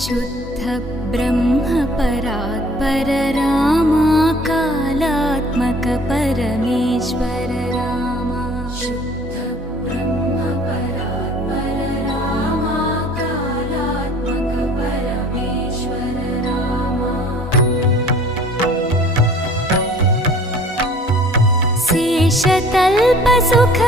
शुद्ध ब्रह्म परात्पर रामा कालात्मक परमेश्वर रामा शुद्ध ब्रह्म परात्पर रामा कालात्मक परमेश्वर रामा शेषतल्प सुख